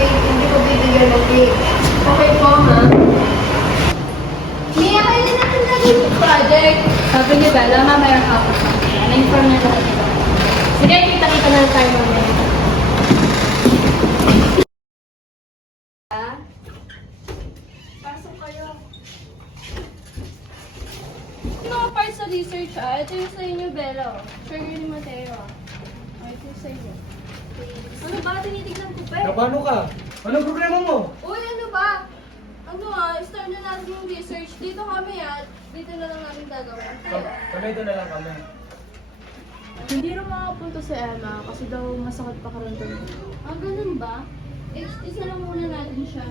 date, hindi ko bibigyan ng date. Okay po, ha? Mia, kailan natin gagawin yung project? Sabi ni Bella, mamayang hapon na. Na-inform niya lahat ito. Sige, kita-kita na lang tayo mamaya. Pasok kayo. Yung mga parts sa research, ito yung sa inyo, Bella. Share yun ni Mateo. Ito yung sa inyo. Ano ba? Tinitignan ko pa eh. Paano ka? Anong problema mo? Uy, ano ba? Start na natin yung research. Dito kami dito na lang namin gagawin. Kami ito na lang kami. Hindi rin makapunta si Emma kasi daw masakit pa karamdam. Ganun ba? Isa lang muna natin siya.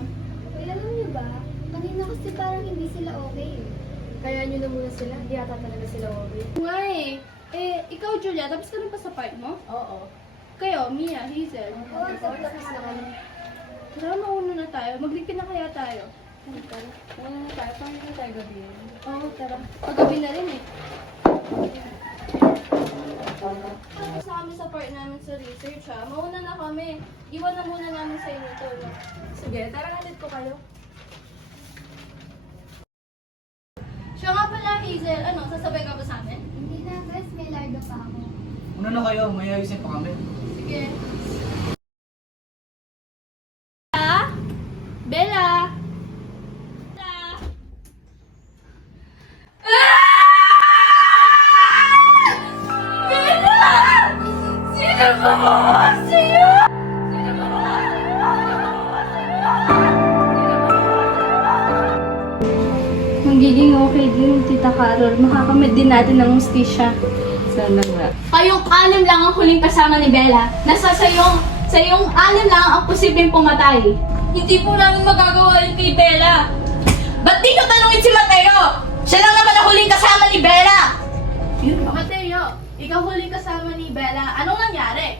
Uy, alam niyo ba? Kanina kasi parang hindi sila okay. Kaya nyo na muna sila, hindi ata talaga sila okay. Nga ikaw Julia, tapos ka na pa sa part mo? Oo. Kayo, Mia, Hazel. Oo, tapos na kami. Tara, mauna na tayo. Maglipin na kaya tayo. Una na tayo, paano na tayo gabihin? Oo, tara. Paggabi na rin eh. Tapos na kami sa part namin sa research Mauna na kami. Iwan na muna namin sa inyo to. No? Sige, tara natin ko kayo. Siya nga pala, Hazel. Sasabay ka ba sa amin? Hindi na, guys. May lardo pa ako. Una na kayo, may ayusin pa kami. Sige. Bella! Bella! Bella! Sino gumawa sa'yo? Sino gumawa sa'yo? Magiging okay din, Tita Carol. Makakamit din natin ng hustisya. Sana nga. Kayong anim lang ang huling kasama ni Bella. Sa iyong anim lang ang posibleng pumatay. Hindi po namin magagawa yun kay Bella. Ba't di nyo tanungin si Mateo? Siya lang naman ang huling kasama ni Bella. Mateo, ikaw huling kasama ni Bella. Anong nangyari?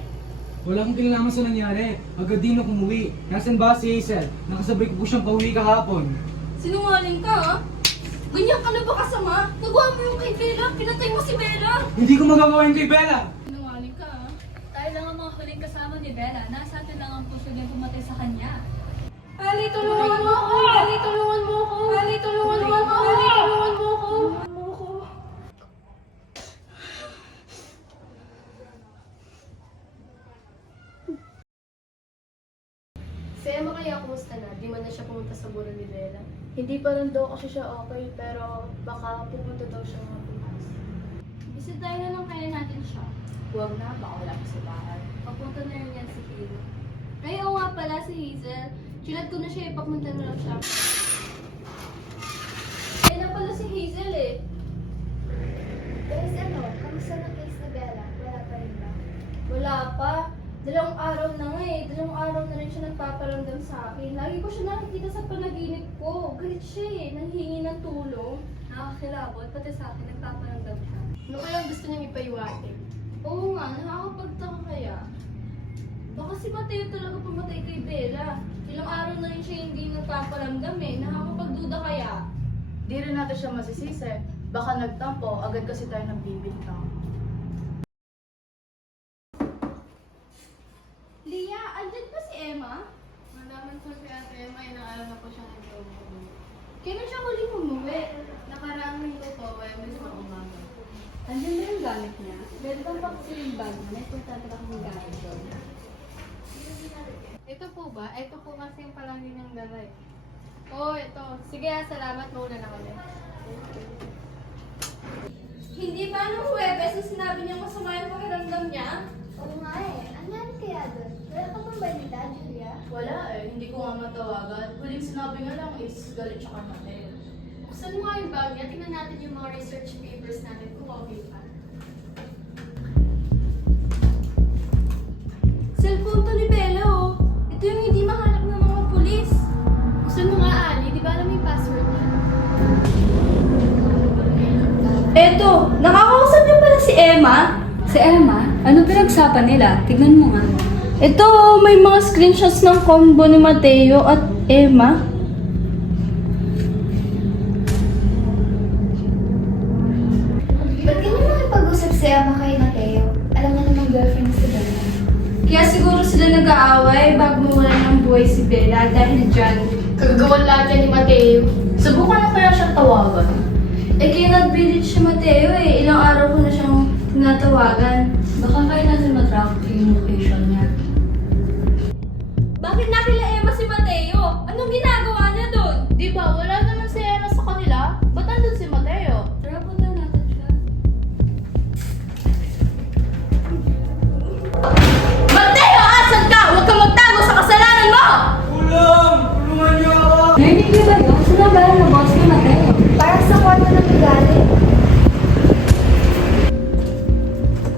Wala akong kinalaman sa nangyari. Agad din ako umuwi. Nasaan ba si Hazel? Nakasabay ko po siyang pauwi kahapon. Sinungaling ka, ha? Ganyan ka na ba kasama? Nagawa mo yung kay Bella. Pinatay mo si Bella. Hindi ko magagawa yun kay Bella! Sinungaling ka, ha? Tayo lang ang mga huling kasama ni Bella. Nasa atin lang ang puso niyang pumatay sa kanya. Ali, tulungan mo ako! Ali, tulungan mo ako! Ali, tulungan mo ako! Ali, tulungan mo ako! Si Emma kaya kumusta na? Di man na siya pumunta sa bulan ni Bella. Hindi pa rin daw kasi siya okay, pero baka pupunta daw siya mga pumas. Bisitahin na lang kaya natin siya. Huwag na, baka wala pa sa bahay. Papunta na rin yan si Kilo. Ay, oo nga pala si Hazel. Chinat ko na siya, ipapunta na lang siya. Ay na pala si Hazel eh. Guys, kamusta na case ni Bella? Wala pa rin ba? Wala pa. Dalawang araw na nga eh. Dalawang araw na rin siya nagpaparamdam sa akin. Lagi ko siya nakikita sa panaginip ko. Galit siya eh. Nanghingi ng tulong. Nakakilabot, pati sa akin, nagpaparamdam siya. Ano kaya gusto niyang ipaiwating? Oo nga, nakakapagtaka kaya. Baka si Mateo talaga pumatay kay Bella. Ilang araw na rin siya hindi nagpaparamdam eh. Nakakapagduda kaya. Di rin natin siya masisisi. Baka nagtampo, agad kasi tayo nagbibintang. Lia, andyan ba si Emma? Malaman ko si Ate Emma, inaalam na po siyang umuwi. Kailan siya huling umuwi? Nakaraang linggo po, Webes na umaga. Andiyan ba yung gamit niya? Pwede bang paksin yung bag mo? May importante akong gamit doon. Ito po ba? Ito po kasi yung palagi niyang dala eh. Oo, ito. Sige, salamat. Mauna na kami. Hindi ba nung Huwebes na sinabi niya masama yung pakiramdam niya? Oo nga eh. Ano yan kaya doon? Wala ka bang balita, Julia? Wala eh, hindi ko nga matawagan. Huling sinabi nga lang is galit siya kay Mateo. Buksan mo nga yung bag niya. Tingnan natin yung mga research papers natin kung okay pa. Cellphone to ni Bella oh. Ito yung hindi mahanap ng mga pulis. Buksan mo nga, Ali. Di ba alam yung password niya? Eto, nakakausap niyo pala si Emma? Si Emma? Ano pinagsapan nila? Tignan mo nga. Ito, may mga screenshots ng combo ni Mateo at Emma. Ba't ganyan makipag-usap si Emma kay Mateo? Alam niya namang girlfriend si Bella. Kaya siguro sila nag-aaway bago mawalan ng buhay si Bella dahil dyan. Kagagawan lahat yan ni Mateo. Subukan na kaya siyang tawagan. Kaya nag-village si Mateo Ilang araw ko na siyang tinatawagan. Baka kaya natin matrack yung location niya. Bakit nakila Emma si Mateo? Anong ginagawa niya doon? Di ba, wala naman si Emma sa kanila? Ba't andun si Mateo? Tara, punta natin siya. Mateo, asan ka? Huwag kang magtago sa kasalanan mo! Ulam! Tulungan niyo ako! Narinig niyo ba yun? Saan ba na boss ni Mateo? Parang sa kwarto na galing.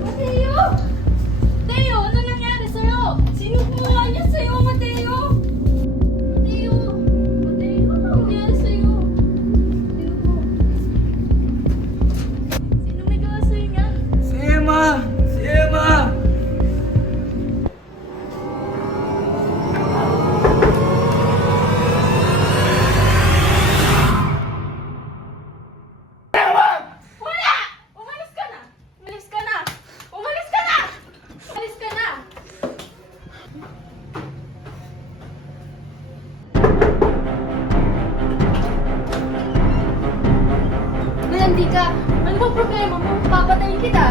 Mateo! Mateo, ano nangyari sa'yo? Sino kumuha niya sa'yo, Mateo? Mateo! Mateo, ano nangyari sa'yo? Mateo! Sino may gawa sa'yo niyan? Si Emma! Si Emma! Wala! Umalis ka na! Umalis ka na! Umalis ka na! Umalis ka na! Malandi ka. Ano bang problema mo? Papatayin kita.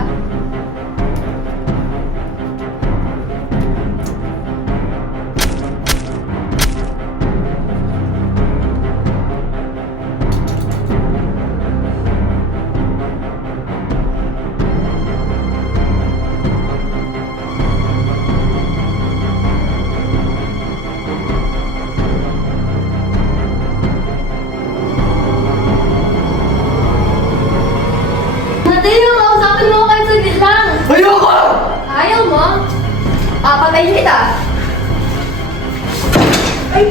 Mateo, kausapin mo ako kahit saglit lang. Ayoko! Ayaw mo? Papatayin kita. Ay!